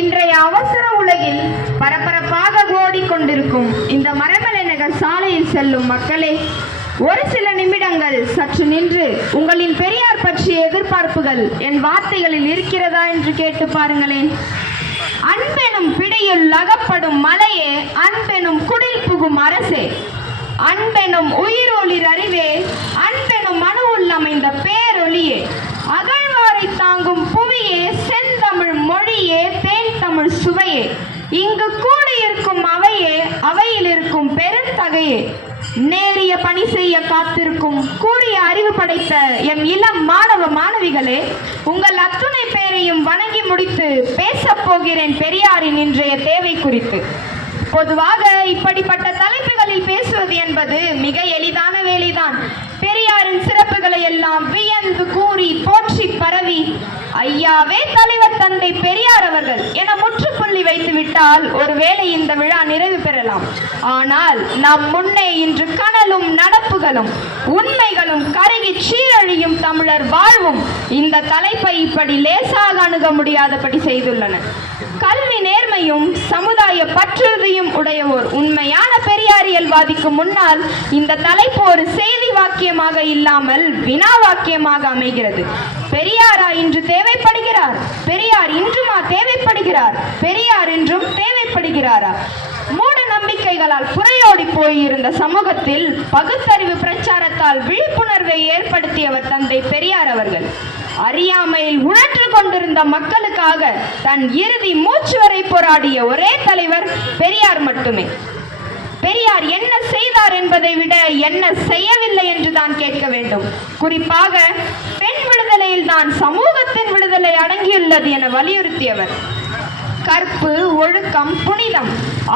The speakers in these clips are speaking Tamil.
இன்றைய அவசர உலகில் பரபரப்பாக ஓடிக்கொண்டிருக்கும் இந்த மரமலை நகர் சாலையில் செல்லும் மக்களே ஒரு சில நிமிடங்கள் சற்று நின்று உங்களின் பெரியார் பற்றிய எதிர்பார்ப்புகள் என் வார்த்தைகளில் இருக்கிறதா என்று கேட்டு பாருங்களேன். அன்பெனும் பிடியுள் அகப்படும் மலையே அன்பெனும் குடில் புகும் அரசே. அன்பெனும் உயிரொளிர் அறிவே அன்பெனும் மனு உள்ளமைந்த பேரொளியே. இங்கு கூடியிருக்கும் அவையே அவையில் இருக்கும் பெருந்தகையே. நேரிய பணி செய்ய காத்திருக்கும் கூடிய அறிவு படைத்த எம் இளம் மாணவ மாணவிகளே உங்கள் அத்துணை பேரையும் வணங்கி முடித்து பேசப் போகிறேன் பெரியாரின் இன்றைய தேவை குறித்து. பொதுவாக இப்படிப்பட்ட தலைப்புகளில் பேசுவது என்பது மிக எளிதான வேலைதான். பெரியாரின் சிறப்புகளை எல்லாம் வியந்து கூறி போற்றி பரவி ஐயாவே தலைவர் தந்தை பெரியார் அவர்கள் என முற்றுப்புள்ளி வைத்து விட்டால் ஒருவேளை இந்த விழா நிறைவு பெறலாம். ஆனால் நம் முன்னே இன்று கனலும் நடப்புகளும் உண்மைகளும் கருகி சீரழியும் தமிழர் வாழ்வும் இந்த தலைப்பை இப்படி லேசாக அணுக முடியாதபடி செய்துள்ளன. கல்வி நேர்மையும் சமுதாய பற்றுறுதியும் உடைய ஒரு உண்மையான பெரியாரியல்வாதிக்கு முன்னால் இந்த தலைப்பு ஒரு செய்தி வாக்கியமாக இல்லாமல் வினா வாக்கியமாக அமைகிறது. பெரியாரா இன்று தேவைப்படுகிறார்? பெரியார் இன்றுமா தேவைப்படுகிறார்? பெரியார் இன்றும் தேவைப்படுகிறாரா? மூட நம்பிக்கைகளால் புறையோடி போயிருந்த சமூகத்தில் பகுத்தறிவு பிரச்சாரத்தால் விழிப்புணர்வை ஏற்படுத்தியவர் தந்தை பெரியார் அவர்கள். அறியாமையில் உழற்று கொண்டிருந்த மக்களுக்காக தன் இறுதி மூச்சு வரை போராடிய ஒரே தலைவர் பெரியார் மட்டுமே. பெரியார் என்ன செய்தார் என்பதை விட என்ன செய்யவில்லை என்று தான் கேட்க வேண்டும். குறிப்பாக பெண் விடுதலையில் தான் சமூகத்தின் விடுதலை அடங்கியுள்ளது என வலியுறுத்தியவர். கற்பு ஒழுக்கம் புனிதம்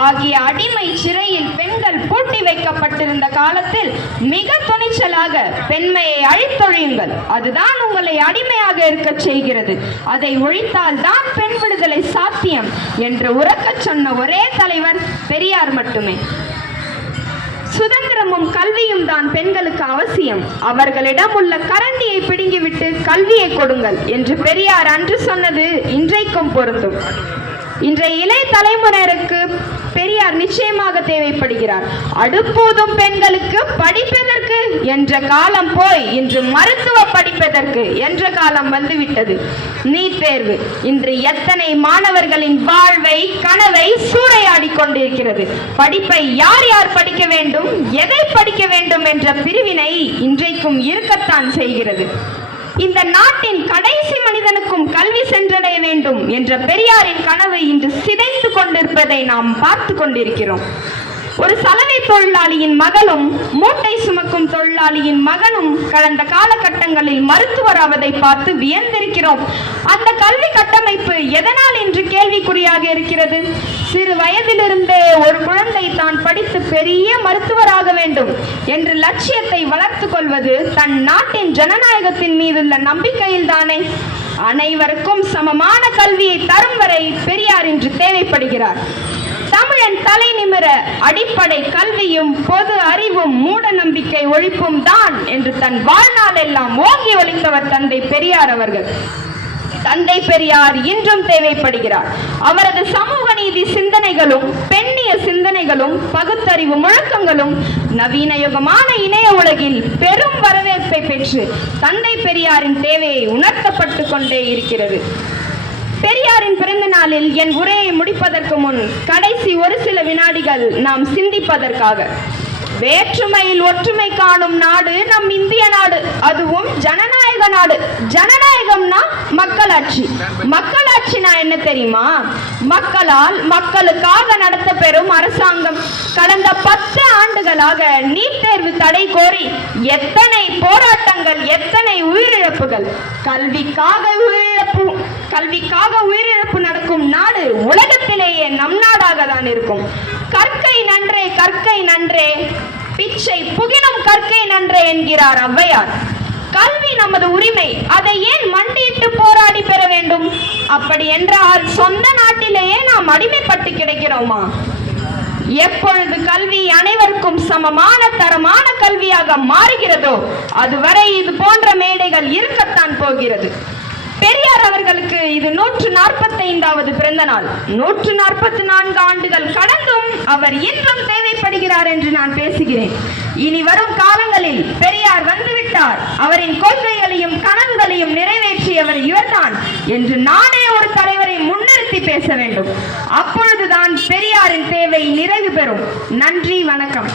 ஆகிய அடிமை சிறையில் பெண்கள் பூட்டி வைக்கப்பட்டிருந்த காலத்தில் மிக துணிச்சலாக பெண்மையை அழித்தொழியுங்கள். அதுதான் உங்களை அடிமையாக இருக்கச் செய்கிறது. அதை ஒழித்தால் தான் பெண் விடுதலை சாத்தியம் என்று உறக்கச் சொன்ன ஒரே தலைவர் பெரியார் மட்டுமே. சுதந்திரமும் கல்வியும் தான் பெண்களுக்கு அவசியம். அவர்களிடம் உள்ள கரண்டியை பிடுங்கிவிட்டு கல்வியை கொடுங்கள் என்று பெரியார் அன்று சொன்னது இன்றைக்கும் பொருந்தும். இன்றைய இளைய தலைமுறையினருக்கு பெரியார் நிச்சயமாக தேவைப்படுகிறார். அடுப்பூதும் பெண்களுக்கு படிப்பதற்கு என்ற காலம் போய் இன்று மருத்துவ படிப்பதற்கு என்ற காலம் வந்துவிட்டது. நீட் தேர்வு. இன்று எத்தனை மாணவர்களின் வாழ்வை கனவை சூறையாடி கொண்டிருக்கிறது. படிப்பை யார் யார் படிக்க வேண்டும் எதை படிக்க வேண்டும் என்ற பிரிவினை இன்றைக்கும் இருக்கத்தான் செய்கிறது. இந்த நாட்டின் கடைசி மனிதனுக்கும் கல்வி சென்றடைய வேண்டும் என்ற பெரியாரின் கனவு இன்று சிதைந்து கொண்டிருப்பதை நாம் பார்த்து கொண்டிருக்கிறோம். ஒரு சலவை தொழிலாளியின் மகளும் மூட்டை சுமக்கும் தொழிலாளியின் மகனும் கடந்த காலகட்டங்களில் மருத்துவராவதை பார்த்து வியந்திருக்கிறோம். அந்த கல்வி கட்டமைப்பு எதனால் இன்று கேள்விக்குறியாக இருக்கிறது? சிறு வயதிலிருந்தே ஒரு குழந்தை தான் படித்து பெரிய மருத்துவராக வேண்டும் என்று லட்சியத்தை வளர்த்து கொள்வது தன் நாட்டின் ஜனநாயகத்தின் மீதுள்ள நம்பிக்கையில் தானே அனைவருக்கும் சமமான கல்வியை தரும் வரை பெரியார் இன்று தேவைப்படுகிறார். மனிதன் தலை நிமிர அடிப்படை கல்வியும் பொது அறிவும் மூட நம்பிக்கை ஒழிப்பும் தான் என்று தன் வாழ்நாள் எல்லாம் ஓங்கி ஒழித்தவர் தந்தை பெரியார் அவர்கள். தந்தை பெரியார் இன்றும் தேவைப்படுகிறார். அவரது சமூக நீதி சிந்தனைகளும் பெண்ணிய சிந்தனைகளும் பகுத்தறிவு முழக்கங்களும் நவீன யுகமான இணைய உலகில் பெரும் வரவேற்பை பெற்று தந்தை பெரியாரின் தேவையை உணர்த்தப்பட்டு கொண்டே இருக்கிறது. பெரியாரின் பிறந்த நாளில் என் உரையை முடிப்பதற்கு முன் கடைசி ஒரு சில வினாடிகள் நாம் சிந்திப்பதற்காக. வேற்றுமையில் ஒற்றுமை காணும் நாடு நம் இந்திய நாடு அதுவும் ஜனநாயக நாடு. ஜனநாயகம்னா மக்களாட்சி. மக்கள் மக்களாட்சினா என்ன தெரியுமா? மக்களால் மக்களுக்காக நடத்த பெறும் அரசாங்கம். கடந்த பத்து ஆண்டுகளாக நீட் தேர்வு தடை கோரி எத்தனை போராட்டங்கள் எத்தனை உயிரிழப்புகள்? கல்விக்காக உயிரிழப்பு கல்விக்காக உயிரிழப்பு நடக்கும் நாடு உலகத்திலேயே நம் நாடாக தான் இருக்கும். கற்கை நன்றே கற்கை நன்றே. பிச்சை புகினும் கற்கை நன்றே என்கிறார் ஔவையார். கல்வி நமது உரிமை. அதை ஏன் மண்டியிட்டு அப்படி சொந்த நாட்டிலேயே நாம் அடிமைப்பட்டு கிடைக்கிறோமா? எப்பொழுது கல்வி அனைவருக்கும் சமமான தரமான கல்வியாக மாறுகிறதோ அதுவரை இது போன்ற மேடைகள் இருக்கத்தான் போகிறது. பெரியார் அவர்களுக்கு இது நூற்று நாற்பத்தி ஐந்தாவது பிறந்த நாள் நூற்று நாற்பத்தி நான்கு ஆண்டுகள் கடந்தும் அவர் இன்றும் தேவைப்படுகிறார் என்று நான் பேசுகிறேன். இனி வரும் காலங்களில் பெரியார் வந்துவிட்டார். அவரின் கொள்கைகளையும் கனவுகளையும் நிறைவேற்றியவர் இவர்தான் என்று நானே ஒரு பேச வேண்டும். அப்பொழுதுதான் பெரியாரின் தேவை நிறைவு பெறும். நன்றி வணக்கம்.